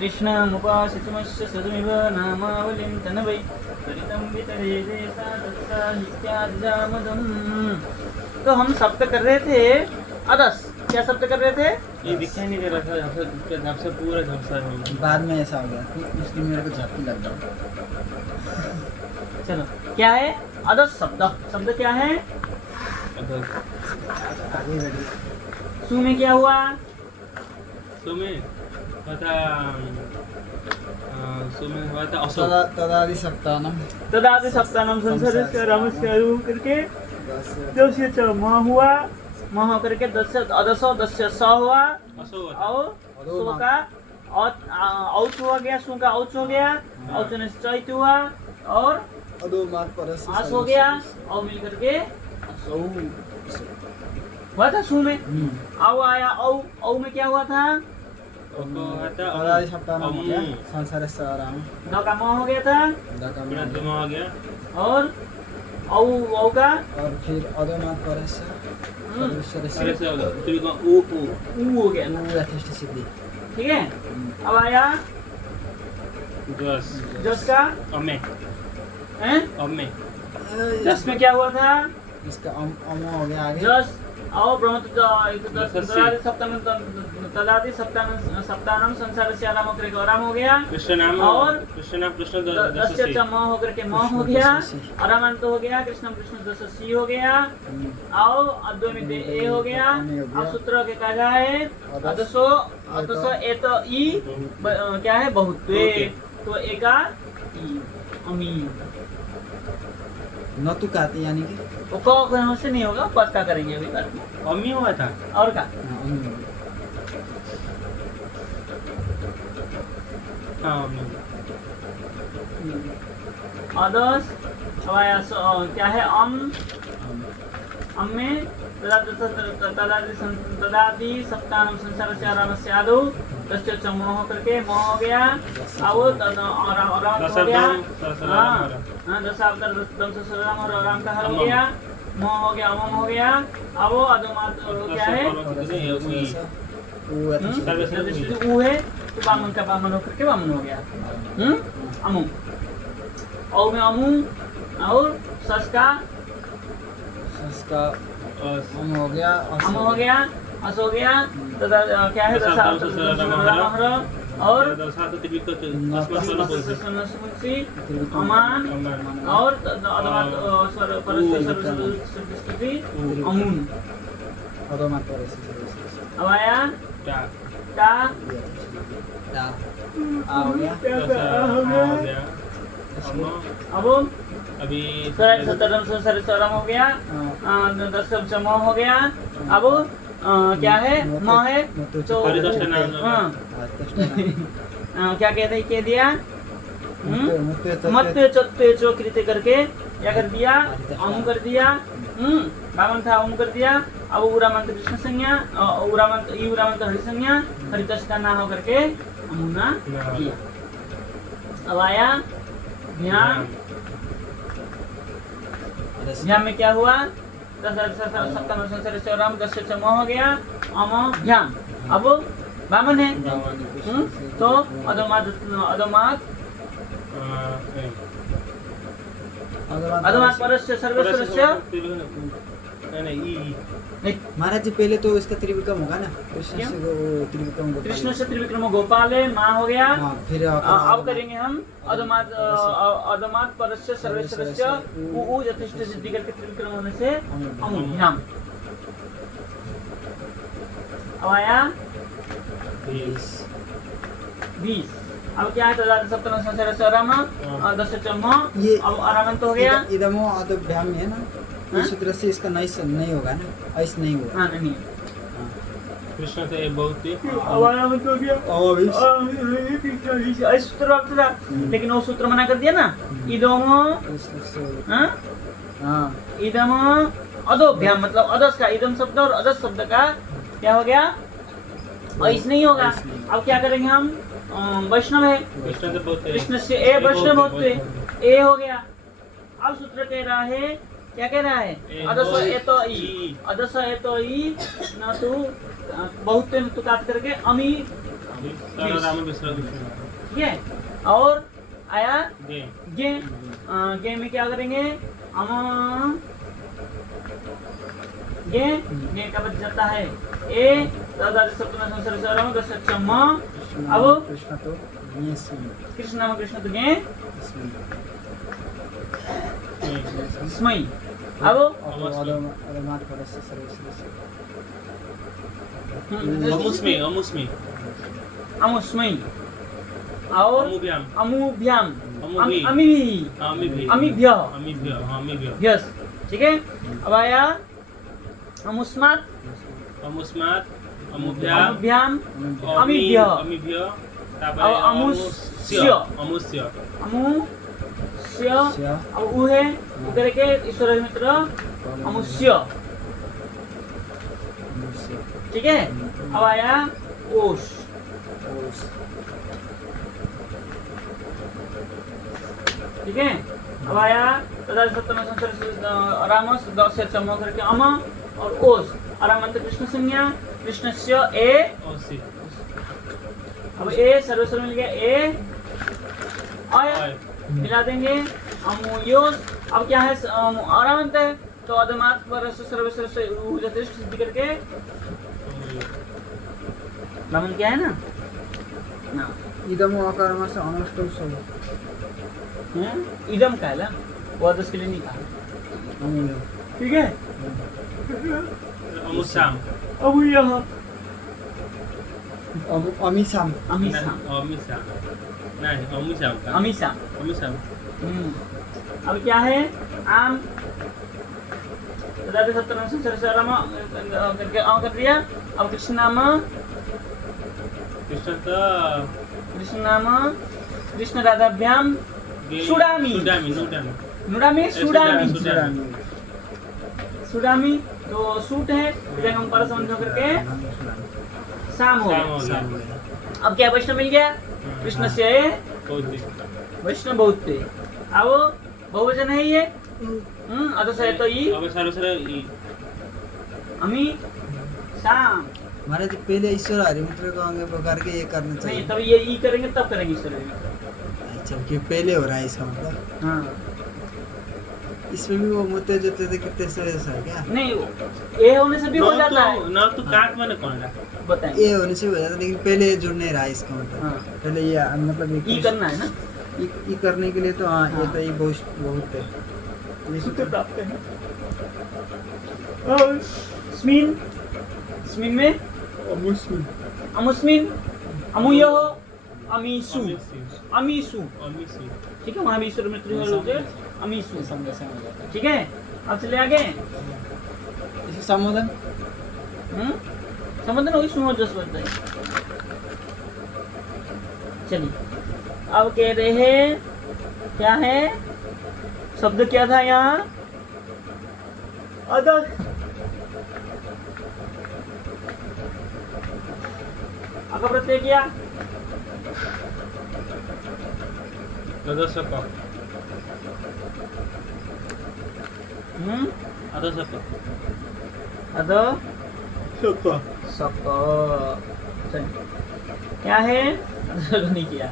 कृष्णमुपासितुमस्य सदमिव नामावलिं तनवै तरितं वितरेदे सा तत्साहित्यादिजामदम्। तो हम शब्द कर रहे थे अदस। क्या शब्द कर रहे थे? ये दिखाई नहीं दे रहा था, आपसे पूरा झपसा है। बाद में ऐसा हो गया इसलिए मेरे को झपकी लग गई। चलो, क्या है अदस शब्द? शब्द क्या है? आगे बढ़िए। सु में क्या हुआ? सुमें हुआ था असो। तदादि सप्ताहनम तदादि सप्ताहनम संसारस्य रामस्य रूप करके दस्य च म हुआ, म करके दस्य अदसो दस्य स हुआ असो हुआ था। और सो का औच हो गया, सु का औच हो गया, औच ने चैत हुआ और अदो मार्ग परस आस हो गया और मिल करके सौ हुआ था सु में। औ आया औ में क्या हुआ था? तदादि सप्ताहनम हो गया संसार से आराम द का म हो गया था दका बिना दिमाग आ गया। और औ का और फिर अदो मार्ग परस सर्वेश्वर अरे से से त्रिकोण उ ऊ हो गया। यथेष्ट सिद्धि। ठीक है, अब आया दस जस का अमे हैं? अमे जस में क्या हुआ था? इसका अमो हो गया आगे जस और तदादि सप्ताहनम संसार से आराम होकर के आराम हो गया। कृष्ण नाम और कृष्ण दस से म होकर के म हो गया, आरामांत हो गया। कृष्ण कृष्ण दस सी हो गया और अद्वैत ए हो गया। अब सूत्र के कहा है अदसो अदसो ए तो ई क्या है? बहुत्वे। तो एका ई अमी न तू कहते यानी कि वो क से नहीं होगा, पद का करेंगे अभी बाद में। अमी हुआ था। और का हाँ अमी अदस क्या है? अम में तदादि सप्ताहनम संसार से आराम से आदो दस च म होकर के म हो गया। अब वो आराम हो गया। हाँ दस अवतार दम से सराम और आराम का हर हो गया। म हो गया, अम हो गया। अब वो अदमात क्या है? ऊ है तो बामन का बामन होकर के बामन हो गया। अमु औ में अमु और सस का अम हो गया अम हो गया, अस हो गया। तथा क्या है? और अमान और अमून। अदो मार्ग परस अब आया क्या का आ हो गया अब अभी सत्तरम संसार सरम हो गया। दस म हो गया। अब क्या है? म है तो क्या कहते हैं? कह दिया मत्य चत्य चो कृत्य करके क्या कर दिया? अम कर दिया। बामन था अम कर दिया। अब उरामंत कृष्ण संज्ञा उरामंत हरि संज्ञा हरितस का ना हो करके अमुना किया। अब आया ध्यान। ध्यान में क्या हुआ? सप्तम संसार से राम दस से म हो गया। अम ध्यान। अब बामन है तो अदमात परस्य सर्वेश्वरस्य नहीं महाराज जी पहले तो इसका त्रिविक्रम होगा ना कृष्ण से त्रिविक्रम कृष्ण से त्रिविक्रम गोपाल है माँ हो गया। फिर अब करेंगे हम अदमात परस्य सर्वेश्वरस्य उ यथेष्ट सिद्धि करके त्रिविक्रम होने से अमुध्याम। अब आया 20। अब क्या है? तदादि सप्तम संसार से आराम दस च म अब आराम तो हो गया। इदमो अदभ्याम है ना इस सूत्र से इसका नहीं होगा ना, ऐसा नहीं होगा। हाँ नहीं कृष्ण तो एक बहुत ही आराम तो हो गया। ऐसा सूत्र रखता था लेकिन वो सूत्र मना कर दिया ना। इदमो इदमो अदोभ्याम मतलब अदस का इदम शब्द और अदस शब्द का क्या हो गया? ऐसा नहीं होगा। अब क्या करेंगे हम? वैष्णव है कृष्ण से ए वैष्णव होते ए हो गया। अब सूत्र कह रहा है क्या कह रहा है? अदस एतो ई, अदस एतो ई न तू बहुत न तू काट करके अमी, ठीक है। और आया गे, गे में क्या करेंगे? अम गे, गे का बच जाता है ए, दादा सप्तम संसार साराम दस चम। अब कृष्ण तो ये स्मी, कृष्ण तो गे स्मई। अब अदमात परस्य सर्वश्रेष्ठ अमुस्मी, अमुस्मी, अमुस्मई। और अमुभ्याम, अमुभ्याम, अमुभि, अमी, अमिभि, अमीभ्य, अमिभ्य, अमिभ्य, यस, ठीक है। अब आया अमुस्मात, अमुस्मात, अमुभ्याम, अमुभ्याम, अमीभ्य, अमिभ्य, तारपरे अमुस्य, अमुस्य, अमुस्य। अब उ है उ करके ईश्वर मित्र अमुस्य, ठीक है। अब आया ओष, ठीक है। अब आया तदा सप्तम संसार राम दस चम करके अम और ओष, अरामंत कृष्ण संज्ञा, कृष्णस्य ए, ओसी, अब ए सर्वस्व मिल गया ए, आय मिला देंगे अमुयोस। अब क्या है? अरामंत है तो अदमात पर सर्वस्व से यथेष्ट सिद्धि करके ब्राह्मण क्या है ना इदम अकर्म से अनष्टम सब इदम का है ना, वो अदस के लिए नहीं कहा, अमूल्य, ठीक है। अमुसाम, अब यहाँ अमीसाम, अमीसाम, अमिसाम, नहीं अमुसाम का, अमीसाम। अमुसाम, अब क्या है? आम तदा सप्तम संसार साराम करके आम कर दिया। अब कृष्ण नाम, कृष्ण का कृष्ण नाम, कृष्ण राधाभ्याम सुडामी, सुडामी, सुडामी, नुडामी, सुडामी, सुडामी, सुडामी। तो सूट है इधर हम पर समझ करके शाम हो शाम हो गया। गया, अब क्या वैष्णव मिल गया? कृष्ण से वैष्णव बहुत थे। अब बहुवचन है ये, अदस है तो ई, अब सर्वस्व ई, अमी शाम। हमारे तो पहले ईश्वर हरिमित्र को अंग प्रकार के ये करना नहीं, चाहिए। तब ये ई करेंगे तब करेंगे ईश्वर। अच्छा, कि पहले हो रहा है इसका मतलब। हाँ, इसमें भी वो मुद्दे जो थे कितने से ऐसा है क्या? नहीं ए होने से भी हो जाता है, ना तो काट मैंने कौन रहा, बताएंगे। ये होने से हो जाता है, लेकिन पहले जुड़ नहीं रहा है इसका मतलब। हाँ। पहले ये मतलब ई करना है ना, ये करने के लिए तो हाँ, ये हाँ। तो ये बहुत है। ये सूत्र प्राप्त है। और स्मिन, स्मिन में मुस्लिम अमुस्मिन, अमुयो, अमीसु, अमिसी, अमीसु, अमिसी, ठीक है। वहाँ भी ईश्वर मित्र हो जाए अमीसु, ठीक है। अब चले आगे। इसे संबोधन संबंधन होगी सुनो जस बन जाए। चलिए अब कह रहे हैं क्या है? शब्द क्या था यहाँ? अदस, अका प्रत्यय किया, अदसक, अदसक, अद सक, चलिए क्या है? नहीं किया,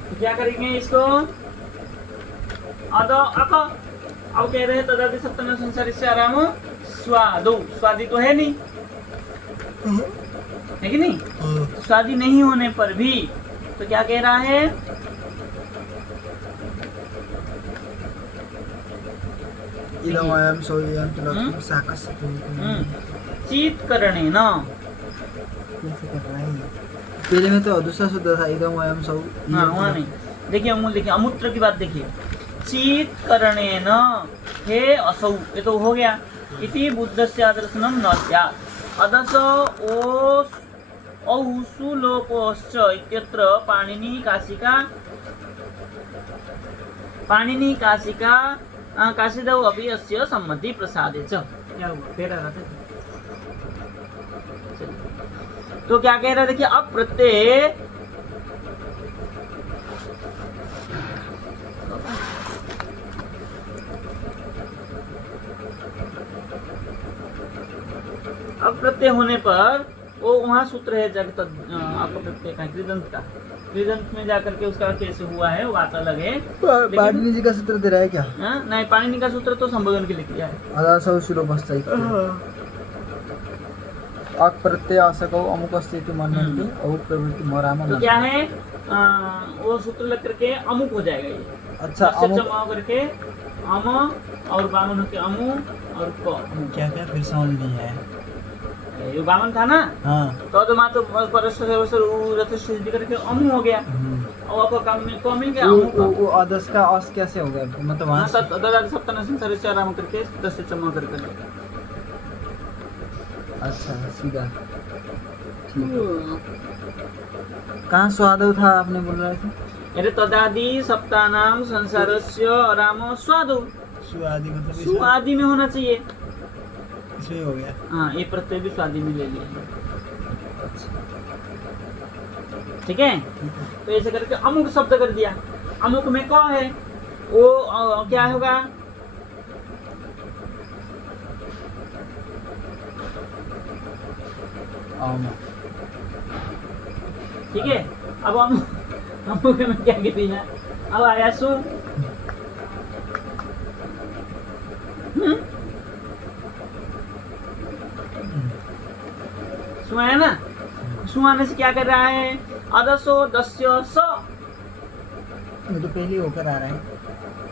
तो क्या करेंगे इसको? अद अक। अब कह रहे हैं तदादि सप्तम संसार से आराम स्वादो, स्वादी तो है नहीं, है कि नहीं? स्वादी नहीं होने पर भी तो क्या कह रहा है? इदम अयम सोयम तुलक्ष्मी साकस चित करणे न, कैसे कर रहा है? पहले में तो दूसरा शुद्ध था, इदम अयम सौ। हाँ वहाँ नहीं। देखिए अमूल, देखिए अमूत्र की बात देखिए, चित करणे न हे असौ, ये तो हो गया। इति बुद्धस्य आदर्शनम न स्यात्। अदस ओस औसु लोपोश्च इत्यत्र पाणिनि काशिका, पाणिनि काशिका काशिदौ अपि अस्य सम्मति प्रसादे च। क्या हुआ? फेरा रहा था। तो क्या कह रहा है? देखिए अब प्रत्यय अब प्रत्यय होने पर वो वहाँ सूत्र है जग आपका प्रत्यय का कृदंत का, कृदंत में जाकर के उसका कैसे हुआ है वो बात अलग है। पाणिनि जी का सूत्र दे रहा है क्या? हाँ, नहीं, पाणिनि का सूत्र तो संबोधन के लिए किया है। अदासौ शिरोपश्च अक प्रत्यय आसकौ अमुक स्थिति मन्यन्ते औ प्रवृत्ति मराम। तो क्या है वो सूत्र लग करके अमुक हो जाएगा ये। अच्छा, दस से अमुक जमा करके अम और बामन होके अमु और क। क्या क्या फिर समझ नहीं है। ये बामन था ना, हाँ। तो मात्र परस्पर सर्वस्वर उ रथस्थ सिद्धि करके अमु हो गया और आपको कम मिल गया अमु का। वो अदस का अस कैसे हो गया मतलब वहाँ से? दादा सप्तन संसार से आराम करके 10 से जमा करके। अच्छा, सीधा ठीक है। कहाँ स्वादो था आपने बोल रहे थे? अरे तदादि सप्तानाम संसारस्य आराम स्वादो, सुआदि मतलब सुआदि में होना चाहिए। इसमें हो गया। हाँ, ये प्रत्यय भी स्वादि में ले लिया है। ठीक है, तो ऐसे करके अमुक शब्द कर दिया। अमुक में क है वो क्या होगा? ठीक है, अब अमुक में क्या कह दिया? अब आया सु। सु है ना, सु आने से क्या कर रहा है? अदसो दस्य स, ये तो पहले होकर आ रहा है।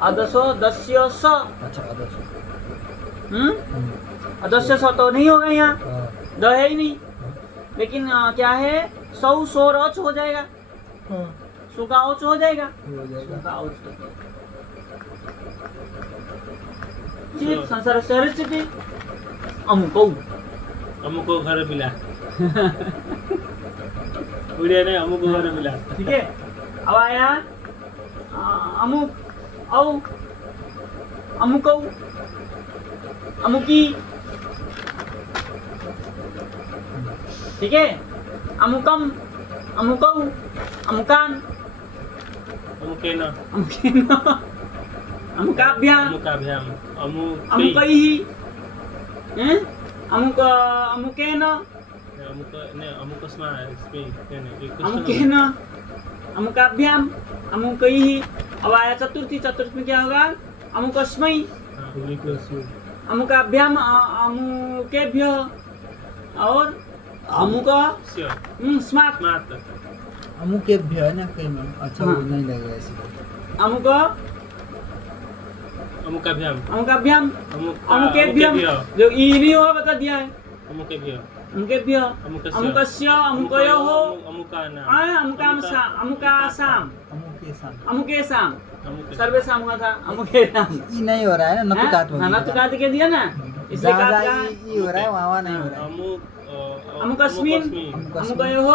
अदसो दस्य स। अच्छा, अदसो। अदस्य स तो नहीं होगा यहाँ, हाँ। द है ही नहीं। लेकिन क्या है? सौ सोर औच हो जाएगा, सु का औच हो जाएगा, हो जाएगा। सु का औच हो जाएगा। चित संसार शहर चिति अमुको, अमुको घर मिला उड़िया ने अमुको घर मिला। ठीक है, अब आया अमुक औ अमुकौ अमुकी। ठीक है, अमुकम अमुकौ अमुकान अमुकेन अमुकेन अमुकाभ्याम अमुकाभ्याम अमुकैहि हैं अमुक अमुकेन अमुक ने अमुकस्मा इसमें अमुकेन अमुकाभ्याम अमुकैहि। अब आया चतुर्थी, चतुर्थ में क्या होगा? अमुकस्मै अमुकाभ्याम अमुकेभ्य और अमुक स्मात् अमुकेभ्य है ना कहीं में। अच्छा, हाँ। वो नहीं लगेगा ऐसे। अमुक अमुकाभ्याम अमुकाभ्याम अमुकेभ्यम, जो ई नहीं होगा बता दिया है। अमुकेभ्य अमुकेभ्य अमुकस्य अमुकयोः अमुकाना अमुकेशाम। अमुकेशाम सर्वेशाम हुआ था अमुकेशाम। ई नहीं हो रहा है ना, नतुकात हो हाँ, गया। नतुकात के दिया ना, इसलिए जहाँ कहा जहाँ ई हो रहा है वहाँ नहीं हो रहा है। अमुकस्मिन् अमुकयोः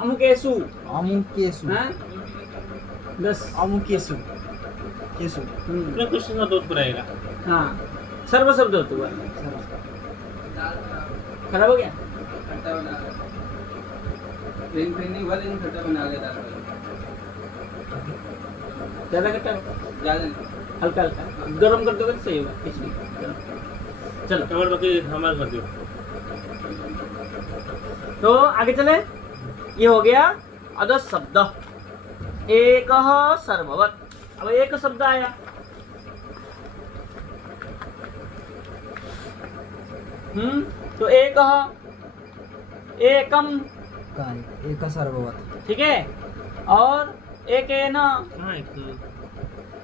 अमुकेषु। अमुकेषु। हाँ, 10 अमुकेषु केशु। कृष्ण का दोष बुराएगा। हाँ, सर्व शब्द होता हुआ खराब हो गया। ज्यादा खट्टा हल्का हल्का गरम कर दोगे तो सही होगा। खिचड़ी चलो, हमारे बाकी हमारे कर दो। तो आगे चले। ये हो गया अदस शब्द, एक सर्ववत। अब एक शब्द आया, तो एक एकम, एक सर्ववत। ठीक है, और एक है ना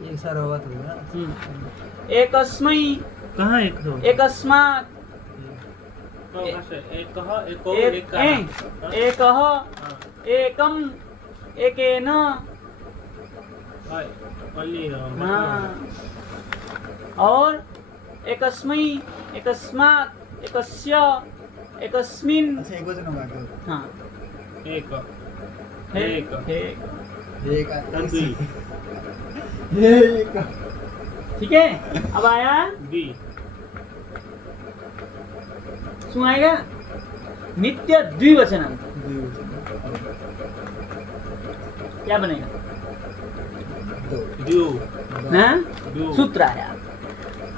एक सर्ववत होगा। एकस्मै, कहाँ एक दो एकस्मात्, एकम, एकेन। और एकस्मै, एकस्मात्, एकस्य, एकस्मिन्। अच्छा, एक वचन होगा। हाँ, एक ठीक है। अब आया बी, सुनाएगा नित्य द्विवचन। क्या बनेगा? द्यू, हाँ? सूत्र आया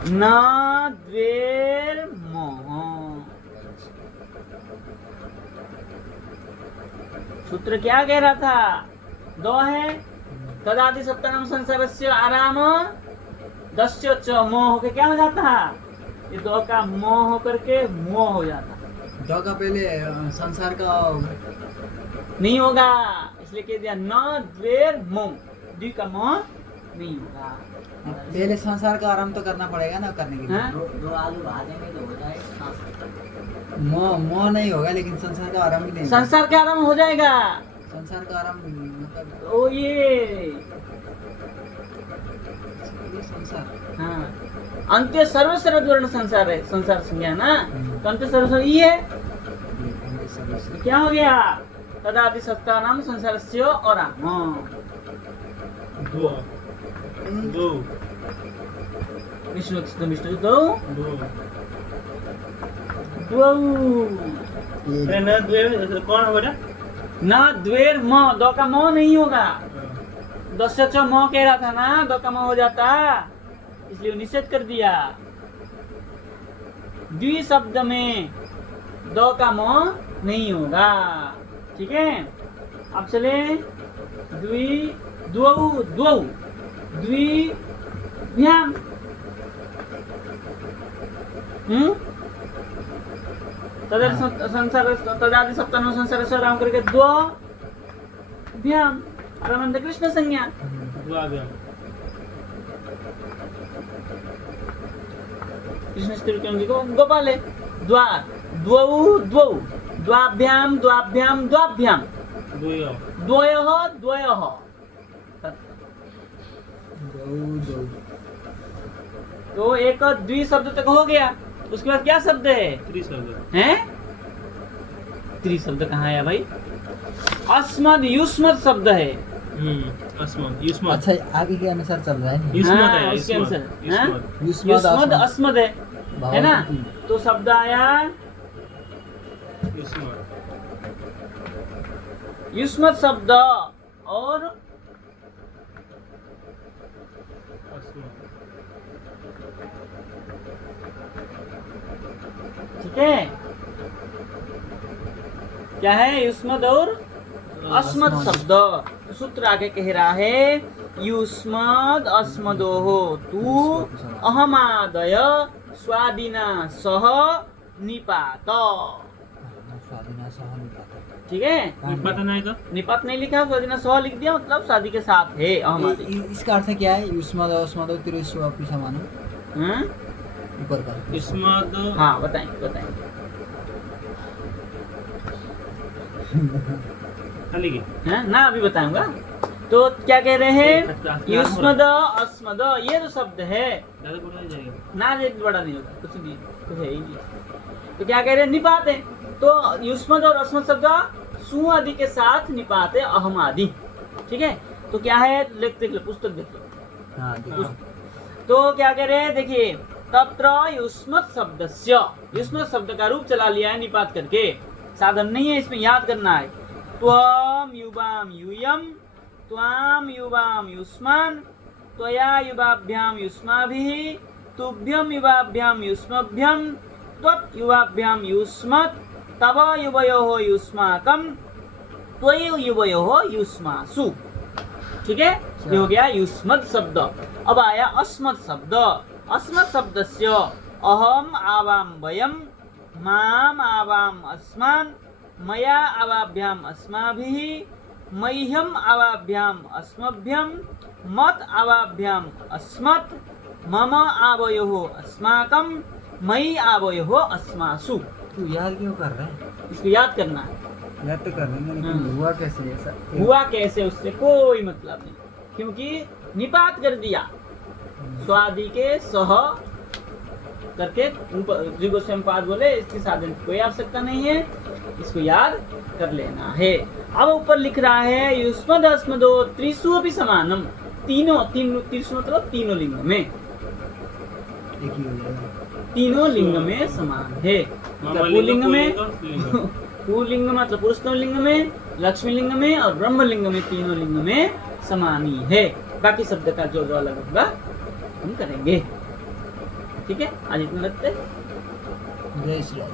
न द्वेर मोह। सूत्र क्या कह रहा था? दो है तदादि सप्तनम संसारस्य आराम दस्य च मोह होके क्या हो जाता है? ये दो का मोह होकर के मोह हो जाता है। दो का पहले संसार का नहीं होगा, इसलिए कह दिया न द्वेर मोह, द्वि का मोह नहीं होगा। पहले संसार का आरंभ तो करना पड़ेगा ना, करने के लिए हाँ? दो आलू भाजेंगे तो हो जाएगा। मोह मोह नहीं होगा, लेकिन संसार का आरंभ ही नहीं होगा। संसार का आरंभ हो जाएगा। संसार का आरंभ मतलब ओ ये संसार। हाँ, अंत्य सर्वस्व वर्ण संसार है, संसार संज्ञा ना, तो अंत्य सर्वस्व ये है। तो क्या हो गया? तदादि सत्ता नाम संसारस्य और दो दो विष्णु विष्णु दो दो द्वौ अरे न द्वे कौन हो बेटा? न द्वेर म, दो का मोह नहीं होगा। दस्य च मोह कह रहा था ना, दो का मोह हो जाता, इसलिए निषेध कर दिया। द्वि शब्द में दो का मोह नहीं होगा। ठीक है, अब चले द्वि द्वौ द्वौ द्विभ्याम। संसार तदादि सप्तम संसार से राम करके दो भ्याम आरमंत कृष्ण संज्ञा। कृष्ण स्त्री को गोपाल है। द्वार द्वौ द्वौ द्वाभ्याम द्वाभ्याम द्वाभ्याम द्वयो द्वयोः द्वयोः। तो एक द्वि शब्द तक हो गया, उसके बाद क्या शब्द है? त्रिशब्द हैं? त्रिशब्द कहाँ है भाई? अस्मद युष्मद शब्द है। अस्मद युष्मद। अच्छा, आगे के अनुसार चल रहा है। युष्मद हाँ, है, उसके युष्मद, अनुसार। हाँ? युष्मद। युष्मद अस्मद है ना? तो शब्द आया युष्मद युष्मद शब्द और अस्मद। ठीक है, क्या है? युष्मद और अस्मद शब्द। तो सूत्र आगे कह रहा है युष्मद अस्मदोः तु अहमादय स्वादिना सह निपात। ठीक है, पता नहीं तो निपात नहीं लिखा, स्वादिना सह लिख दिया, मतलब शादी के साथ है अहमादय। इसका अर्थ क्या है? युष्मद अस्मद तिरुष्वापि समान हाँ? ऊपर का युष्मद। हाँ, बताएंगे बताएंगे। खाली की हैं? ना अभी बताऊंगा। तो क्या कह रहे हैं? युष्मद अस्मद ये जो शब्द है ज्यादा बड़ा हो जाएगा। ना, ये बड़ा नहीं होगा, कुछ नहीं, कुछ है ही नहीं। तो क्या कह रहे हैं? निपात है। तो युष्मद और अस्मद शब्द सु आदि के साथ निपात है, अहम आदि। ठीक है, तो क्या है? लिखते पुस्तक देख लो। हाँ, तो क्या कह रहे हैं? देखिए, तत्र युष्मद शब्दस्य, युष्मद शब्द का रूप चला लिया है निपात करके, साधन नहीं है, इसमें याद करना है। त्वम युवाम यूयम, त्वाम युवाम युष्मान, त्वया युवाभ्याम युष्माभिः, तुभ्यम युवाभ्याम युष्मभ्यम, त्वत् युवाभ्याम युष्मत्, तव युवयोः युष्माकं, त्वयि युवयोः युष्मासु। ठीक है, ये हो गया युष्मद शब्द। अब आया अस्मद शब्द। अस्मद शब्दस्य अहम आवाम वयम, माम आवाम अस्मान, मया आवाभ्याम अस्माभिः, मह्यम आवाभ्याम अस्मभ्यम, मत आवाभ्याम अस्मत्, मम आवयोः अस्माकं, मयि आवयोः अस्मासु। तू याद क्यों कर रहा है? इसको याद करना है। याद तो कर लेंगे, लेकिन हुआ कैसे ऐसा? हुआ कैसे उससे कोई मतलब नहीं, क्योंकि निपात कर दिया स्वादि के सह करके जी गोस्वामी पाद बोले, इसकी साधन की कोई आवश्यकता नहीं है, इसको याद कर लेना है। अब ऊपर लिख रहा है युष्मद अस्मदो त्रिषु अपि समानम, तीनों त्रिषु मतलब तीनों लिंग में, एक ही हो जाएगा। तीनों लिंग में समान है। पुल्लिंग में पुल्लिंग मतलब पुरुष लिंग में, लक्ष्मी लिंग में और ब्रह्म लिंग में, तीनों लिंग में समान ही है। बाकी शब्द का जो अलग होगा हम करेंगे। ठीक है, आज इतना रखते हैं। जय श्री राम।